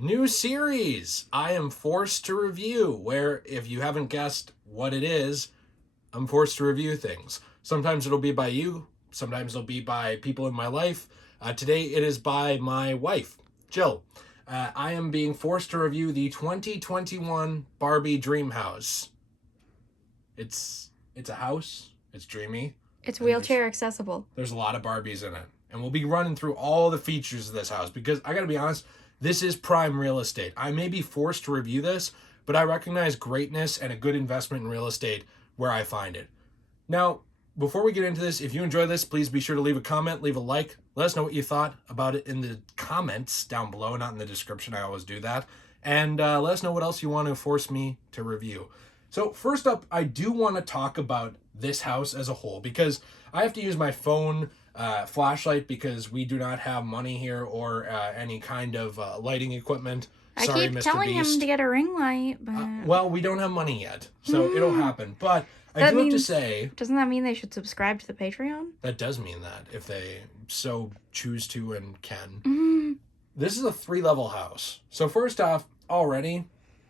New series I am forced to review, where if you haven't guessed what it is, I'm forced to review things. Sometimes it'll be by you, sometimes it'll be by people in my life. Today it is by my wife, Jill. I am being forced to review the 2021 Barbie Dreamhouse. It's a house, it's dreamy. It's wheelchair accessible. There's a lot of Barbies in it. And we'll be running through all the features of this house because I gotta be honest, this is prime real estate. I may be forced to review this, but I recognize greatness and a good investment in real estate where I find it. Now, before we get into this, if you enjoy this, please be sure to leave a comment, leave a like. Let us know what you thought about it in the comments down below, not in the description. I always do that. And let us know what else you want to force me to review. So first up, I do want to talk about this house as a whole because I have to use my phone flashlight because we do not have money here or any kind of lighting equipment. Sorry, I keep Mr. telling Beast. him to get a ring light, but... Well, we don't have money yet, so it'll happen. But I do have to say... Doesn't that mean they should subscribe to the Patreon? That does mean that, if they so choose to and can. This is a 3-level house. So first off, already,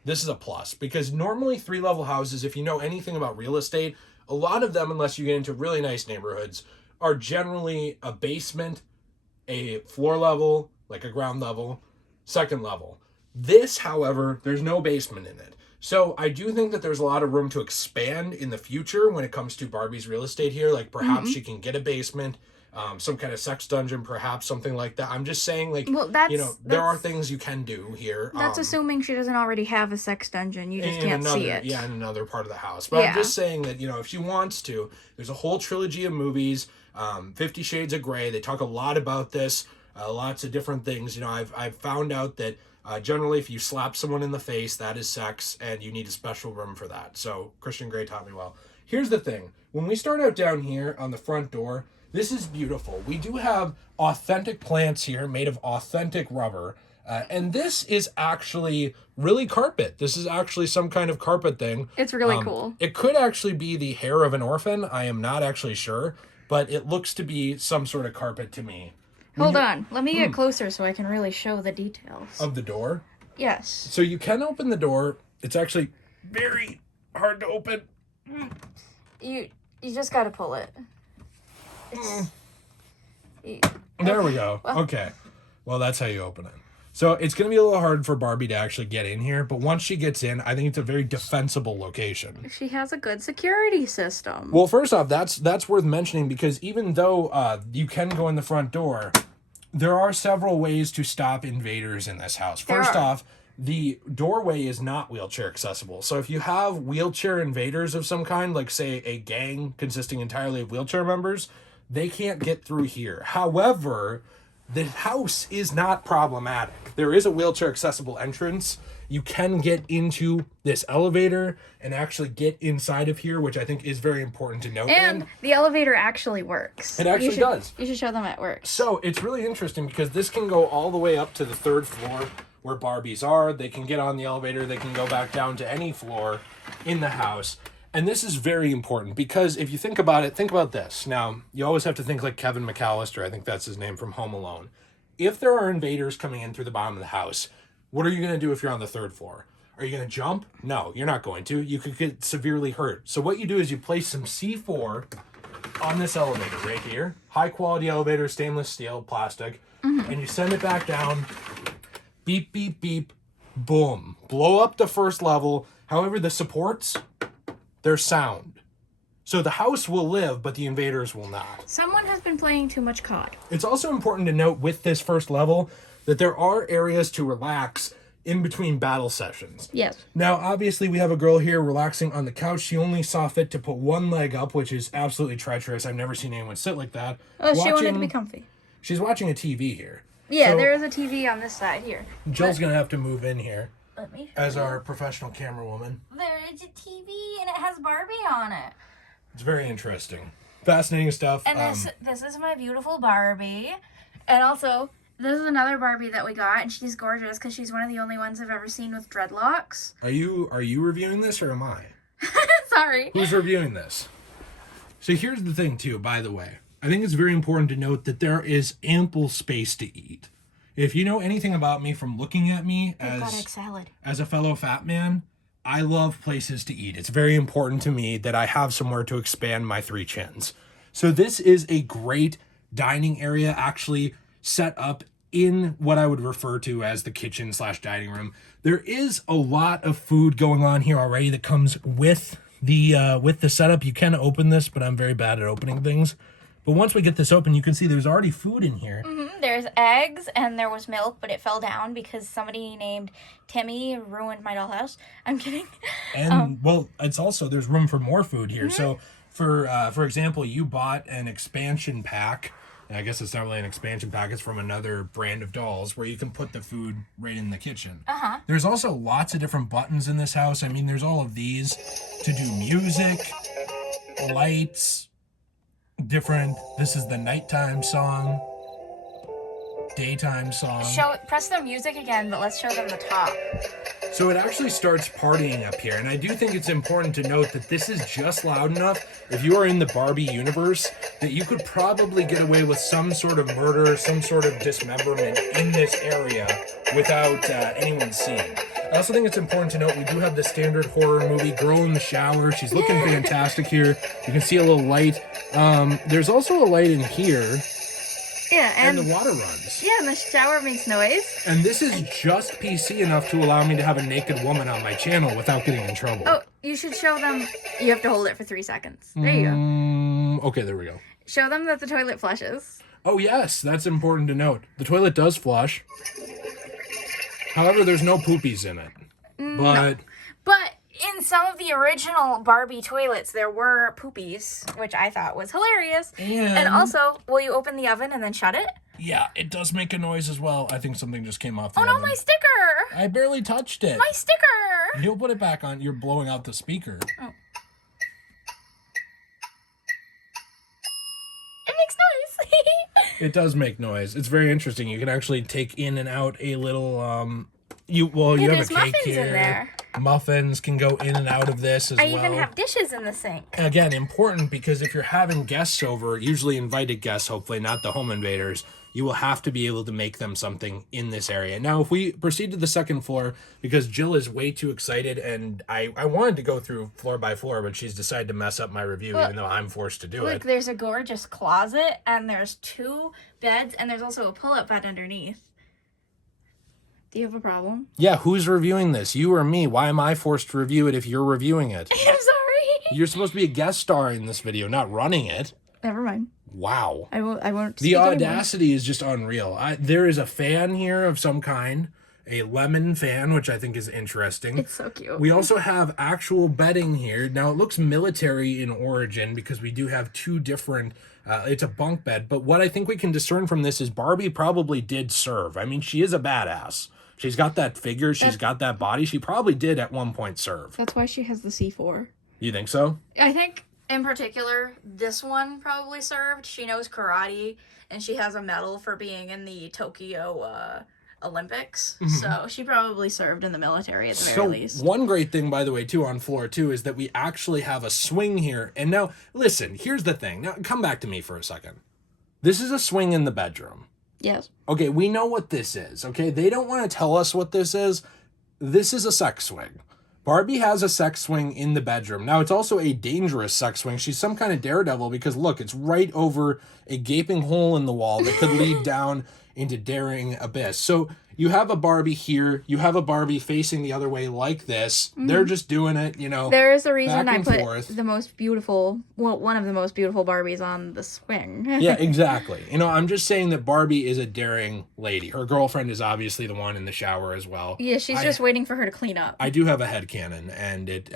this is a plus. Because normally 3-level houses, if you know anything about real estate, a lot of them, unless you get into really nice neighborhoods, are generally a basement, a floor level, like a ground level, second level. This, however, there's no basement in it. So I do think that there's a lot of room to expand in the future when it comes to Barbie's real estate here. Like perhaps she can get a basement, some kind of sex dungeon, perhaps something like that. I'm just saying, like, there are things you can do here. That's assuming she doesn't already have a sex dungeon. You just can't see it. Yeah, in another part of the house. But I'm just saying that, if she wants to, there's a whole trilogy of movies, 50 Shades of Grey. They talk a lot about this, lots of different things. I've found out that generally if you slap someone in the face, that is sex, and you need a special room for that. So Christian Grey taught me well. Here's the thing. When we start out down here on the front door, this is beautiful. We do have authentic plants here made of authentic rubber. And this is actually really carpet. This is actually some kind of carpet thing. It's really cool. It could actually be the hair of an orphan. I am not actually sure. But it looks to be some sort of carpet to me. Hold on. Let me get closer so I can really show the details. Of the door? Yes. So you can open the door. It's actually very hard to open. You just gotta pull it. There we go. Okay. Well, that's how you open it. So it's going to be a little hard for Barbie to actually get in here, but once she gets in, I think it's a very defensible location. She has a good security system. Well, first off, that's worth mentioning because even though you can go in the front door, there are several ways to stop invaders in this house. First off, the doorway is not wheelchair accessible. So if you have wheelchair invaders of some kind, like say a gang consisting entirely of wheelchair members, they can't get through here. However, the house is not problematic. There is a wheelchair accessible entrance. You can get into this elevator and actually get inside of here, which I think is very important to note. And the elevator actually works. It actually does. You should show them it works. So it's really interesting because this can go all the way up to the 3rd floor where Barbies are. They can get on the elevator. They can go back down to any floor in the house. And this is very important because if you think about it, think about this. Now, you always have to think like Kevin McAllister. I think that's his name from Home Alone. If there are invaders coming in through the bottom of the house, what are you going to do if you're on the 3rd floor? Are you going to jump? No, you're not going to. You could get severely hurt. So what you do is you place some C4 on this elevator right here. High quality elevator, stainless steel, plastic. And you send it back down. Beep, beep, beep. Boom. Blow up the 1st level. However, the supports, they're sound. So the house will live, but the invaders will not. Someone has been playing too much COD. It's also important to note with this 1st level that there are areas to relax in between battle sessions. Yes. Now, obviously, we have a girl here relaxing on the couch. She only saw fit to put one leg up, which is absolutely treacherous. I've never seen anyone sit like that. Oh, she wanted to be comfy. She's watching a TV here. Yeah, there is a TV on this side here. Jill's going to have to move in here. Let me as our professional camera woman. There is a TV and it has Barbie on it. It's very interesting. Fascinating stuff. And this is my beautiful Barbie. And also, this is another Barbie that we got, and she's gorgeous because she's one of the only ones I've ever seen with dreadlocks. Are you reviewing this or am I? Sorry. Who's reviewing this? So here's the thing too, by the way. I think it's very important to note that there is ample space to eat. If you know anything about me from looking at me salad. as a fellow fat man, I love places to eat. It's very important to me that I have somewhere to expand my 3 chins. So this is a great dining area, actually set up in what I would refer to as the kitchen / dining room. There is a lot of food going on here already that comes with the setup. You can open this, but I'm very bad at opening things. But once we get this open, you can see there's already food in here. Mm-hmm. There's eggs and there was milk, but it fell down because somebody named Timmy ruined my dollhouse. I'm kidding. And well, it's also there's room for more food here. Mm-hmm. So for example, you bought an expansion pack. I guess it's not really an expansion pack. It's from another brand of dolls where you can put the food right in the kitchen. Uh-huh. There's also lots of different buttons in this house. I mean, there's all of these to do music, lights, different. This is the nighttime song, daytime song. Press the music again, but let's show them the top. So it actually starts partying up here, and I do think it's important to note that this is just loud enough, if you are in the Barbie universe, that you could probably get away with some sort of murder, some sort of dismemberment in this area without anyone seeing. I also think it's important to note we do have the standard horror movie girl in the shower. She's looking fantastic here. You can see a little light. There's also a light in here. Yeah, and the water runs. Yeah, and the shower makes noise. And this is just PC enough to allow me to have a naked woman on my channel without getting in trouble. Oh, you should show them. You have to hold it for 3 seconds. There you go. Okay, there we go. Show them that the toilet flushes. Oh, yes, that's important to note. The toilet does flush. However, there's no poopies in it. No. But in some of the original Barbie toilets, there were poopies, which I thought was hilarious. And also, will you open the oven and then shut it? Yeah, it does make a noise as well. I think something just came off the oven. Oh, no, my sticker! I barely touched it. My sticker! You'll put it back on. You're blowing out the speaker. Oh. It makes noise. It does make noise. It's very interesting. You can actually take in and out a little, you have a cake here. In there. Muffins can go in and out of this as well. I even have dishes in the sink. Again, important because if you're having guests over, usually invited guests, hopefully not the home invaders, you will have to be able to make them something in this area. Now, if we proceed to the second floor, because Jill is way too excited, and I wanted to go through floor by floor, but she's decided to mess up my review, even though I'm forced to do it. Look, there's a gorgeous closet, and there's 2 beds, and there's also a pull-up bed underneath. Do you have a problem? Yeah, who's reviewing this? You or me? Why am I forced to review it if you're reviewing it? I'm sorry. You're supposed to be a guest star in this video, not running it. Never mind. Wow. I won't. The audacity is just unreal. There is a fan here of some kind, a lemon fan, which I think is interesting. It's so cute. We also have actual bedding here. Now, it looks military in origin because we do have 2 different... it's a bunk bed, but what I think we can discern from this is Barbie probably did serve. I mean, she is a badass. She's got that figure. She's got that body. She probably did at one point serve. That's why she has the C4. You think so? I think, in particular, this one probably served. She knows karate, and she has a medal for being in the Tokyo Olympics. Mm-hmm. So she probably served in the military at the very least. One great thing, by the way, too, on floor 2 is that we actually have a swing here. And now, listen, here's the thing. Now, come back to me for a second. This is a swing in the bedroom. Yes. Okay, we know what this is, okay? They don't want to tell us what this is. This is a sex swing. Barbie has a sex swing in the bedroom. Now, it's also a dangerous sex swing. She's some kind of daredevil because, look, it's right over a gaping hole in the wall that could lead down into daring abyss. So you have a Barbie here. You have a Barbie facing the other way like this. Mm-hmm. They're just doing it, you know. There is a reason I put the most beautiful, well, one of the most beautiful Barbies on the swing. Yeah, exactly. You know, I'm just saying that Barbie is a daring lady. Her girlfriend is obviously the one in the shower as well. Yeah, she's just waiting for her to clean up. I do have a headcanon, and it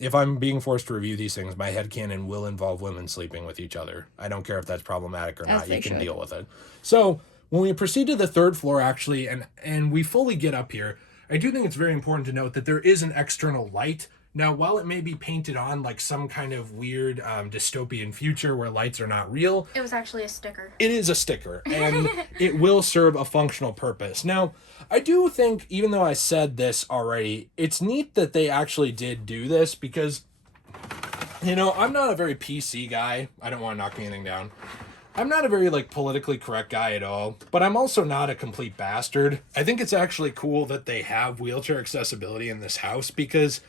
if I'm being forced to review these things, my headcanon will involve women sleeping with each other. I don't care if that's problematic or not. You can deal with it. So when we proceed to the 3rd floor, actually, and we fully get up here, I do think it's very important to note that there is an external light. Now, while it may be painted on like some kind of weird dystopian future where lights are not real, it was actually a sticker. It is a sticker, and it will serve a functional purpose. Now, I do think, even though I said this already, it's neat that they actually did do this because, you know, I'm not a very PC guy. I don't want to knock anything down. I'm not a very, like, politically correct guy at all, but I'm also not a complete bastard. I think it's actually cool that they have wheelchair accessibility in this house because,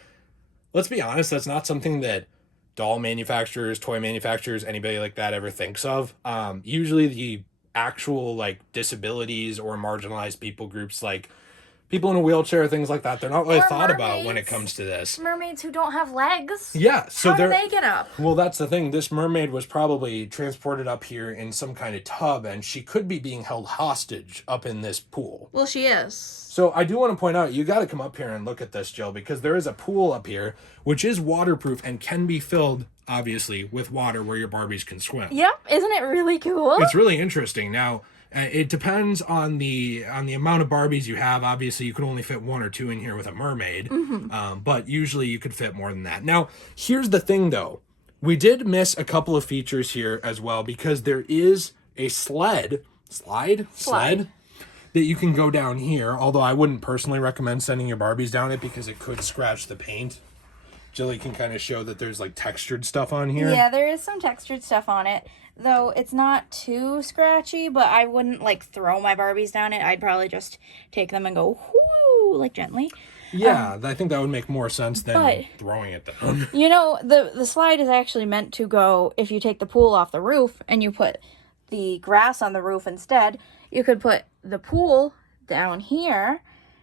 let's be honest, that's not something that doll manufacturers, toy manufacturers, anybody like that ever thinks of. Usually the actual, like, disabilities or marginalized people groups, like people in a wheelchair, things like that, they're not really Or thought about when it mermaids. comes to this. Mermaids who don't have legs. Yeah, so How do they get up? well, that's the thing. This mermaid was probably transported up here in some kind of tub, and she could be being held hostage up in this pool. Well, she is. So I do want to point out, you got to come up here and look at this, Jill, because there is a pool up here, which is waterproof and can be filled, obviously, with water where your Barbies can swim. Yep, isn't it really cool? It's really interesting. Now, it depends on the amount of Barbies you have. Obviously, you can only fit 1 or 2 in here with a mermaid, but usually you could fit more than that. Now, here's the thing, though. We did miss a couple of features here as well because there is a sled that you can go down here, although I wouldn't personally recommend sending your Barbies down it because it could scratch the paint. Jilly can kind of show that there's like textured stuff on here. Yeah, there is some textured stuff on it. Though it's not too scratchy, but I wouldn't like throw my Barbies down it. I'd probably just take them and go whoo, like gently. Yeah, I think that would make more sense than throwing it down. You know, the slide is actually meant to go if you take the pool off the roof and you put the grass on the roof instead. You could put the pool down here,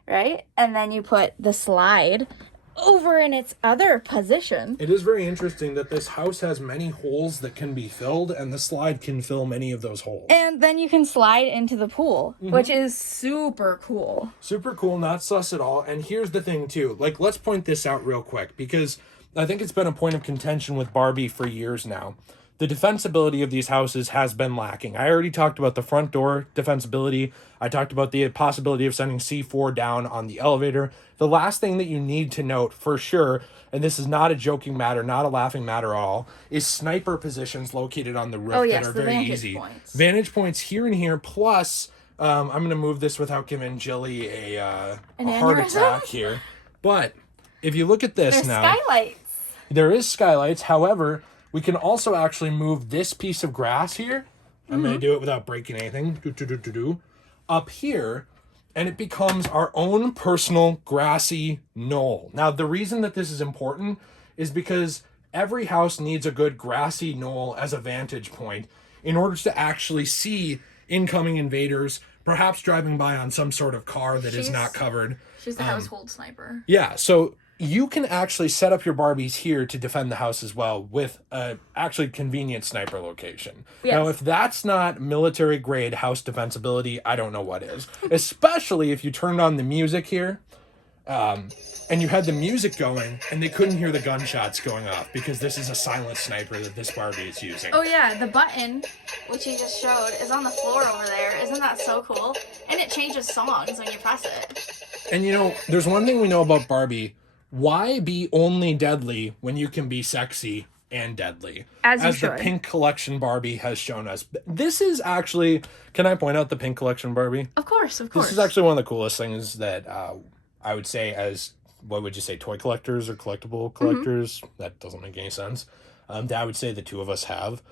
right? And then you put the slide over in its other position. It is very interesting that this house has many holes that can be filled, and the slide can fill many of those holes. And then you can slide into the pool, which is super cool. Super cool, not sus at all. And here's the thing, too. Like, let's point this out real quick, because I think it's been a point of contention with Barbie for years now. The defensibility of these houses has been lacking. I already talked about the front door defensibility. I talked about the possibility of sending C4 down on the elevator. The last thing that you need to note for sure, and this is not a joking matter, not a laughing matter at all, is sniper positions located on the roof that are very easy. Vantage points here and here, plus I'm going to move this without giving Jilly a heart attack here. But if you look at this now, skylights. There is skylights. However, we can also actually move this piece of grass here. I'm going to do it without breaking anything. Up here, and it becomes our own personal grassy knoll. Now, the reason that this is important is because every house needs a good grassy knoll as a vantage point in order to actually see incoming invaders, perhaps driving by on some sort of car that is not covered. She's the household sniper. Yeah, so you can actually set up your Barbies here to defend the house as well with a actually convenient sniper location. Yes. Now, if that's not military grade house defensibility, I don't know what is. Especially if you turned on the music here, and you had the music going, and they couldn't hear the gunshots going off because this is a silent sniper that this Barbie is using. Oh yeah, the button, which you just showed, is on the floor over there. Isn't that so cool? And it changes songs when you press it. And you know, there's one thing we know about Barbie. Why be only deadly when you can be sexy and deadly? As the Pink Collection Barbie has shown us. This is actually, can I point out the Pink Collection Barbie? Of course. This is actually one of the coolest things that I would say as, what would you say, toy collectors or collectible collectors? That doesn't make any sense. That I would say the two of us have.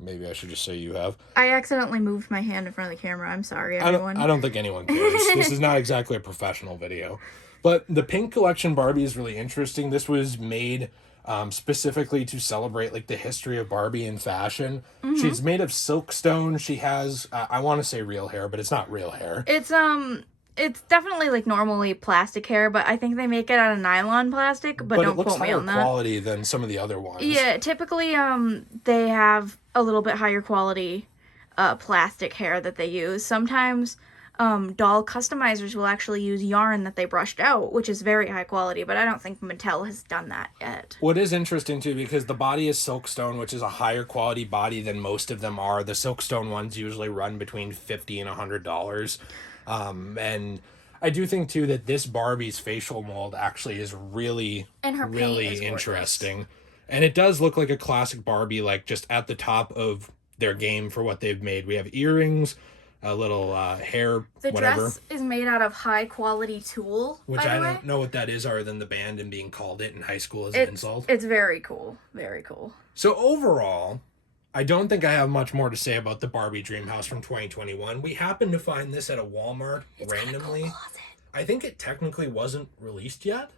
Maybe I should just say you have. I accidentally moved my hand in front of the camera. I'm sorry, everyone. I don't think anyone cares. This is not exactly a professional video. But the Pink Collection Barbie is really interesting. This was made specifically to celebrate like the history of Barbie in fashion. She's made of silkstone. She has, I want to say real hair, but it's not real hair. It's definitely like normally plastic hair, but I think they make it out of nylon plastic, but don't quote me on that. It looks higher quality than some of the other ones. Yeah, typically they have a little bit higher quality plastic hair that they use. Sometimes doll customizers will actually use yarn that they brushed out, which is very high quality, but I don't think Mattel has done that yet. What is interesting too, because the body is silkstone, which is a higher quality body than most of them are. The silkstone ones usually run between $50 and $100. And I do think too that this Barbie's facial mold actually is really interesting. And it does look like a classic Barbie, like just at the top of their game for what they've made. We have earrings, a little hair, the whatever. Dress is made out of high quality tulle, which I don't know what that is other than the band and being called it in high school as an insult. It's very cool. Very cool. So overall, I don't think I have much more to say about the Barbie Dreamhouse from 2021. We happened to find this at a Walmart randomly. I think it technically wasn't released yet.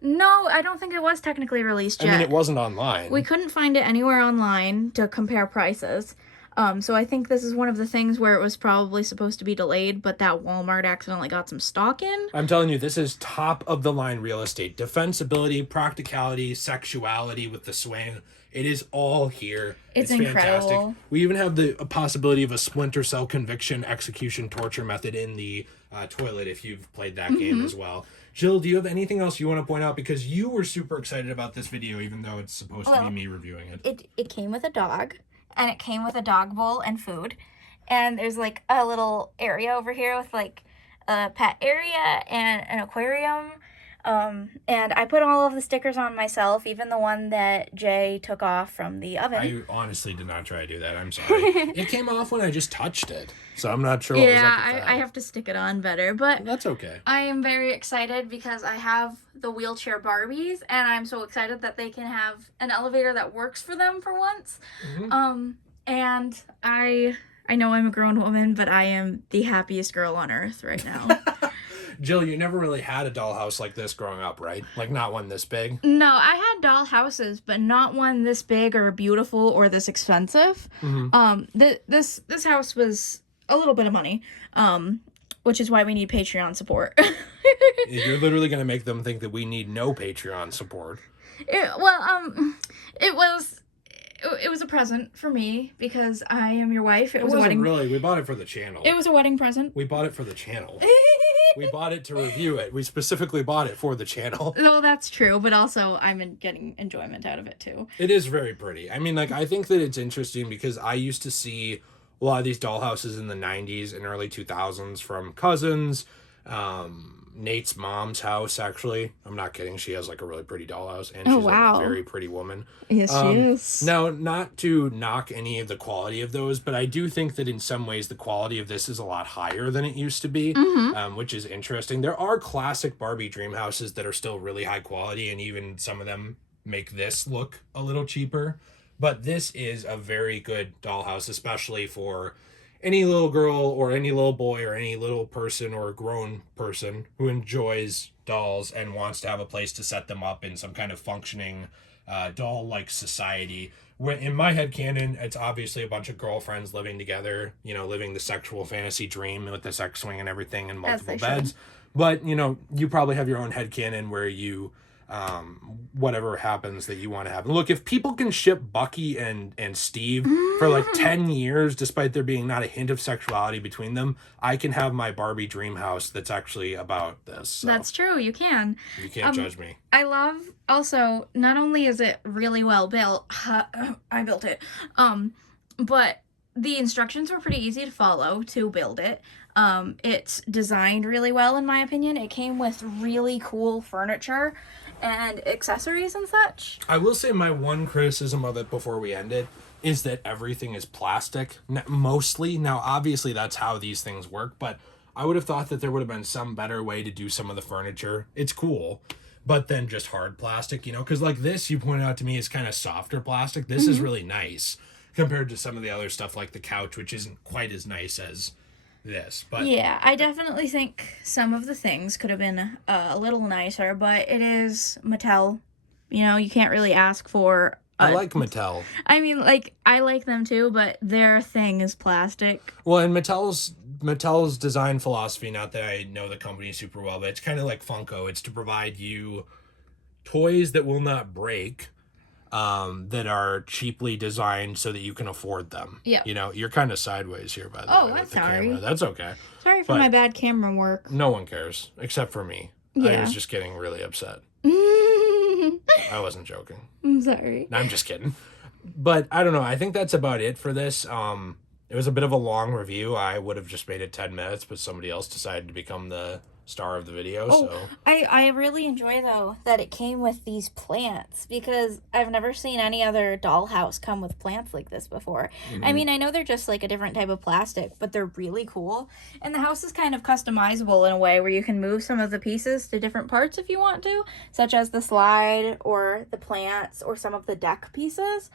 No, I don't think it was technically released yet. I mean, it wasn't online. We couldn't find it anywhere online to compare prices. So I think this is one of the things where it was probably supposed to be delayed, but that Walmart accidentally got some stock in. I'm telling you, this is top of the line real estate. Defensibility, practicality, sexuality with the swing. It is all here. It's incredible. Fantastic. We even have the possibility of a Splinter Cell conviction execution torture method in the toilet if you've played that game as well. Jill, do you have anything else you want to point out? Because you were super excited about this video, even though it's supposed to be me reviewing it. It came with a dog, and it came with a dog bowl and food. And there's like a little area over here with like a pet area and an aquarium. And I put all of the stickers on myself, even the one that Jay took off from the oven. I honestly did not try to do that. I'm sorry. It came off when I just touched it. So I'm not sure what was up with that. I have to stick it on better, but that's okay. I am very excited because I have the wheelchair Barbies, and I'm so excited that they can have an elevator that works for them for once. And I know I'm a grown woman, but I am the happiest girl on earth right now. Jill, you never really had a dollhouse like this growing up, right? Like, not one this big? No, I had doll houses, but not one this big or beautiful or this expensive. This house was a little bit of money, which is why we need Patreon support. You're literally going to make them think that we need no Patreon support. It was a present for me because I am your wife. It was a wedding. Really. We bought it for the channel. It was a wedding present. We bought it for the channel. We bought it to review it. We specifically bought it for the channel. No, that's true, but also I'm getting enjoyment out of it too. It is very pretty. I mean, like, I think that it's interesting because I used to see a lot of these dollhouses in the 90s and early 2000s from cousins. Nate's mom's house, actually. I'm not kidding. She has like a really pretty dollhouse, and she's a very pretty woman. Yes, she is. Now, not to knock any of the quality of those, but I do think that in some ways the quality of this is a lot higher than it used to be, which is interesting. There are classic Barbie dream houses that are still really high quality, and even some of them make this look a little cheaper. But this is a very good dollhouse, especially for any little girl or any little boy or any little person or grown person who enjoys dolls and wants to have a place to set them up in some kind of functioning doll-like society. In my headcanon, it's obviously a bunch of girlfriends living together, you know, living the sexual fantasy dream with the sex swing and everything and multiple beds. But, you know, you probably have your own headcanon where you whatever happens that you want to happen. Look, if people can ship Bucky and Steve for like 10 years despite there being not a hint of sexuality between them, I can have my Barbie dream house that's actually about this. So that's true, you can. You can't judge me. I love also, not only is it really well built, I built it, but the instructions were pretty easy to follow to build it. It's designed really well, in my opinion. It came with really cool furniture and accessories and such. I will say my one criticism of it before we end it is that everything is plastic, mostly. Now, obviously, that's how these things work, but I would have thought that there would have been some better way to do some of the furniture. It's cool, but then just hard plastic, you know? Because like this, you pointed out to me, is kind of softer plastic. This is really nice compared to some of the other stuff like the couch, which isn't quite as nice as this. But yeah, I definitely think some of the things could have been a little nicer, but it is Mattel. You know, you can't really ask for I like Mattel. I mean, like, I like them too, but their thing is plastic. Well, and Mattel's design philosophy, not that I know the company super well, but it's kind of like Funko. It's to provide you toys that will not break, that are cheaply designed so that you can afford them. Yeah. You know, you're kind of sideways here, by the way. I'm with sorry. The camera. That's okay. Sorry for my bad camera work. No one cares, except for me. Yeah. I was just getting really upset. I wasn't joking. I'm sorry. No, I'm just kidding. But I don't know. I think that's about it for this. It was a bit of a long review. I would have just made it 10 minutes, but somebody else decided to become the star of the video. So I really enjoy, though, that it came with these plants, because I've never seen any other dollhouse come with plants like this before. I mean, I know they're just like a different type of plastic, but they're really cool. And the house is kind of customizable in a way where you can move some of the pieces to different parts if you want to, such as the slide or the plants or some of the deck pieces.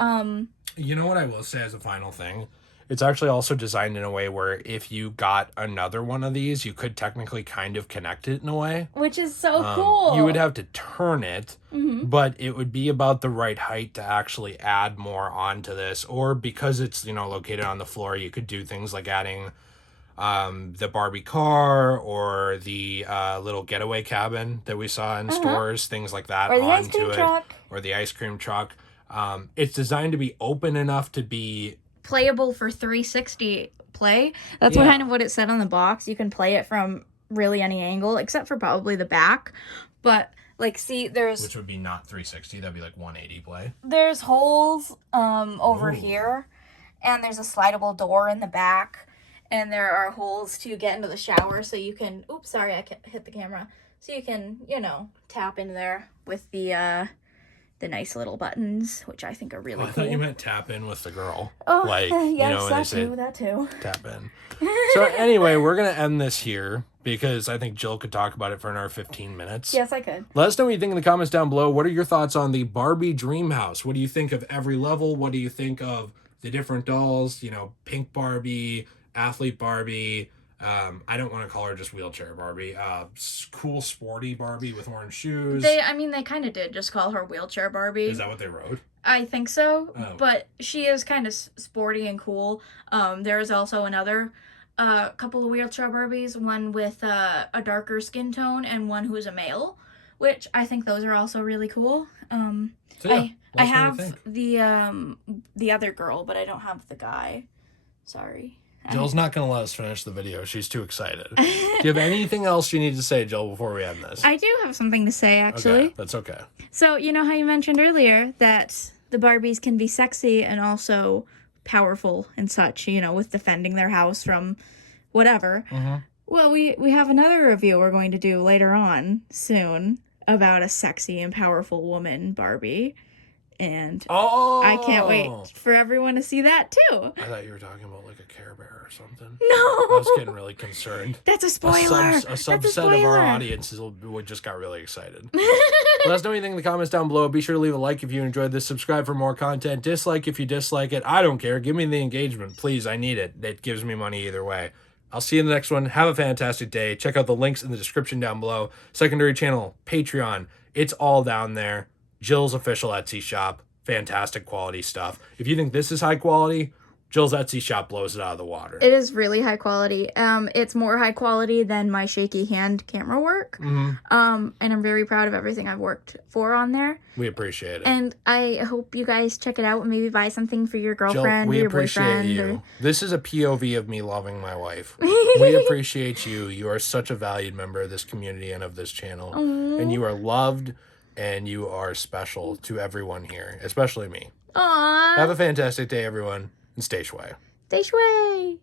You know what I will say as a final thing? It's actually also designed in a way where if you got another one of these, you could technically kind of connect it in a way. Which is so cool. You would have to turn it, but it would be about the right height to actually add more onto this. Or because it's, located on the floor, you could do things like adding the Barbie car or the little getaway cabin that we saw in stores, things like that, or the ice onto cream it. truck. Or the ice cream truck. It's designed to be open enough to be playable for 360 play. That's what kind of what it said on the box. You can play it from really any angle except for probably the back. But like, see, which would be not 360, that'd be like 180 play. There's holes over here, and there's a slidable door in the back, and there are holes to get into the shower so you can oops, sorry, I hit the camera. So you can, tap in there with the nice little buttons, which I think are really cool. I thought you meant tap in with the girl. Oh, yes, that too. Tap in. So anyway, we're going to end this here because I think Jill could talk about it for another 15 minutes. Yes, I could. Let us know what you think in the comments down below. What are your thoughts on the Barbie Dreamhouse? What do you think of every level? What do you think of the different dolls? Pink Barbie, athlete Barbie, I don't want to call her just wheelchair Barbie. Cool sporty Barbie with orange shoes. They kind of did just call her wheelchair Barbie. Is that what they wrote? I think so, Oh. But she is kind of sporty and cool. There is also another couple of wheelchair Barbies, one with a darker skin tone and one who's a male, which I think those are also really cool. I have the other girl, but I don't have the guy. Sorry. Jill's not going to let us finish the video. She's too excited. Do you have anything else you need to say, Jill, before we end this? I do have something to say, actually. Okay, that's okay. So, you know how you mentioned earlier that the Barbies can be sexy and also powerful and such, with defending their house from whatever. Mm-hmm. Well, we have another review we're going to do later on soon about a sexy and powerful woman, Barbie. And I can't wait for everyone to see that, too. I thought you were talking about like a Care Bear or something. No! I was getting really concerned. That's a spoiler! A subset of our audience just got really excited. Let us know anything in the comments down below. Be sure to leave a like if you enjoyed this. Subscribe for more content. Dislike if you dislike it. I don't care. Give me the engagement. Please, I need it. It gives me money either way. I'll see you in the next one. Have a fantastic day. Check out the links in the description down below. Secondary channel, Patreon. It's all down there. Jill's official Etsy shop. Fantastic quality stuff. If you think this is high quality, Jill's Etsy shop blows it out of the water. It is really high quality. It's more high quality than my shaky hand camera work. Mm-hmm. And I'm very proud of everything I've worked for on there. We appreciate it. And I hope you guys check it out and maybe buy something for your girlfriend Jill, or your boyfriend. We appreciate you. This is a POV of me loving my wife. We appreciate you. You are such a valued member of this community and of this channel. Aww. And you are loved and you are special to everyone here, especially me. Aww. Have a fantastic day, everyone, and stay shway. Stay shway.